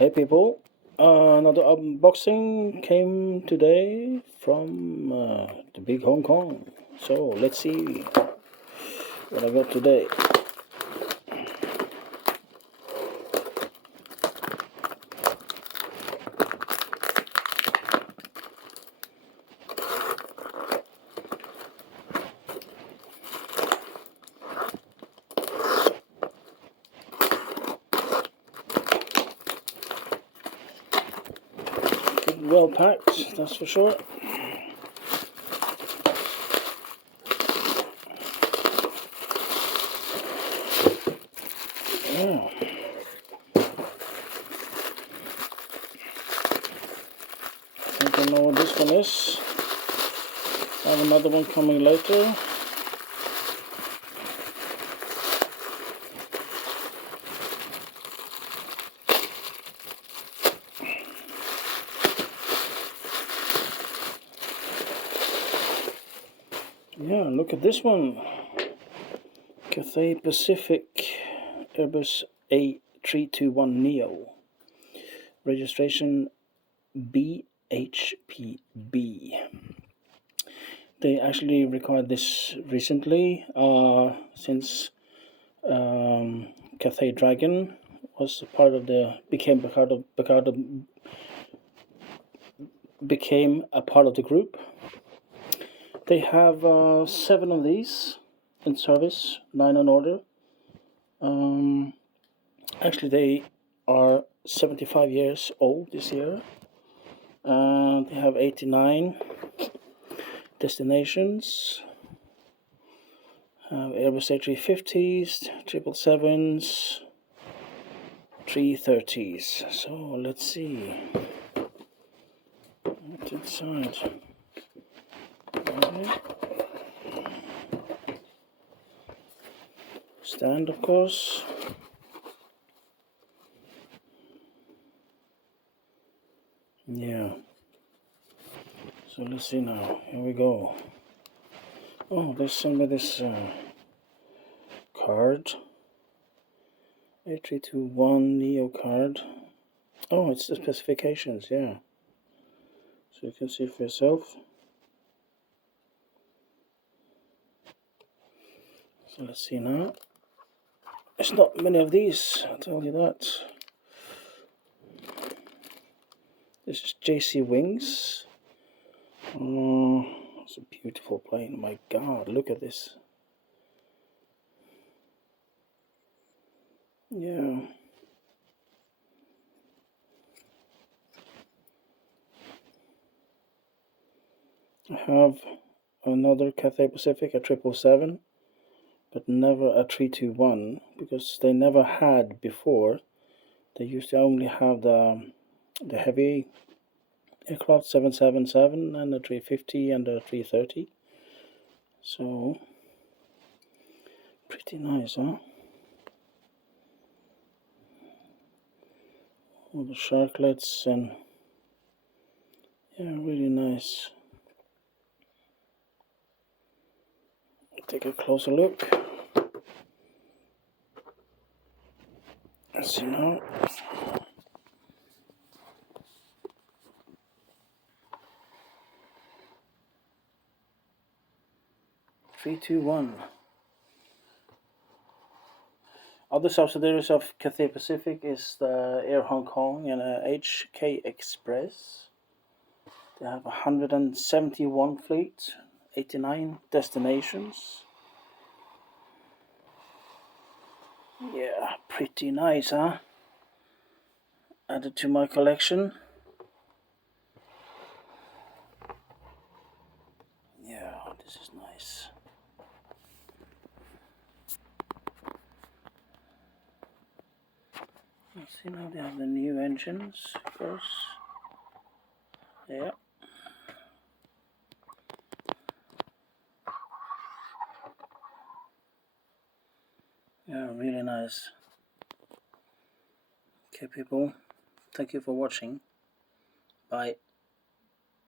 Hey people, another unboxing came today from the big Hong Kong. So let's see what I got today. Well packed, that's for sure. Yeah. I think I know what this one is. I have another one coming later. Yeah, look at this one. Cathay Pacific Airbus A321Neo. Registration BHPB. They actually required this recently, since Cathay Dragon was part of the became a part of the group. They have 7 of these in service, 9 on order. Actually, they are 75 years old this year. They have 89 destinations. Airbus A350s, 777s, 330s. So let's see what's inside. Okay. Stand, of course. Yeah. So let's see now. Here we go. Oh, they sent me this card. A321Neo card. Oh, it's the specifications, yeah. So you can see for yourself. So let's see now. There's not many of these, I'll tell you that. This is JC Wings. Oh, it's a beautiful plane. My God, look at this. Yeah. I have another Cathay Pacific, a 777, but never a 321, because they never had before. They used to only have the heavy aircraft 777 and the 350 and the 330. So pretty nice, huh? All the sharklets and yeah, really nice. Take a closer look. Let's see now. Three, two, one. Other subsidiaries of Cathay Pacific is the Air Hong Kong and HK Express. They have 171 fleet, 89 destinations. Yeah, pretty nice, huh? Added to my collection. Yeah, this is nice. Let's see now, they have the new engines, of course. Yeah. Yeah, really nice. Okay, people, thank you for watching. Bye.